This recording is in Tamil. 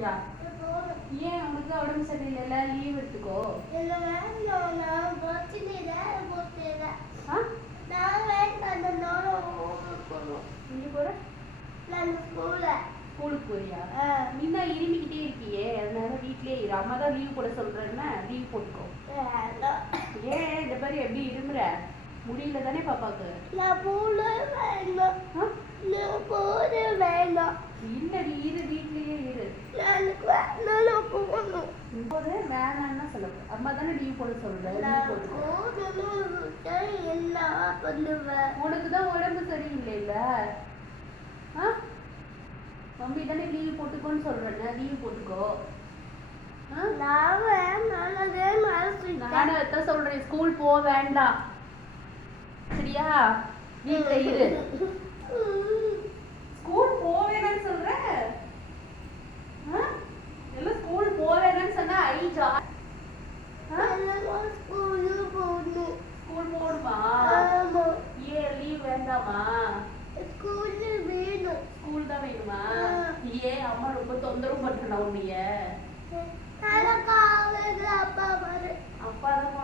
போறியா? ஏன் உனக்கு உடம்பு சரியில்லைல? லீவ் எடுத்துக்கோ. ஸ்கூலுக்கு போறியா? நீ தான் இருமிக்கிட்டே இருக்கியே, அதனால வீட்லயே இரு. அம்மா தான் லீவ் போட சொல்றேன்னா லீவ் போட்டுக்கோ. ஏன் இந்த மாதிரி எப்படி இருமுற? முடியல தானே பாப்பாக்கு? இல்லடி, இரு, வீட்லயே இரு. வேணாம்னா சொல்ல, அம்மா தானே லீவ் போட சொல்றேன். உனக்கு தான் உடம்பு சரியில்லைல்ல? மம்மி தானே லீவ் போட்டுக்கோன்னு சொல்றேன், லீவ் போட்டுக்கோ. நானும் அதான் சொல்றேன், ஸ்கூல் போக வேண்டாம் சரியா? வீட்ல இரு. ஸ்கூல் போவேன்னு சொல்றேன். எல்லாம் ஸ்கூல் போவேன்னு சொன்னா ஐஜா. ஸ்கூல் போகணுமா? ஏன் லீவ் வேண்டாமா? ஸ்கூல் தான் வேணுமா? ஏன் அம்மா ரொம்ப தொந்தரவு பண்றா உன்னைய? அப்பா தான்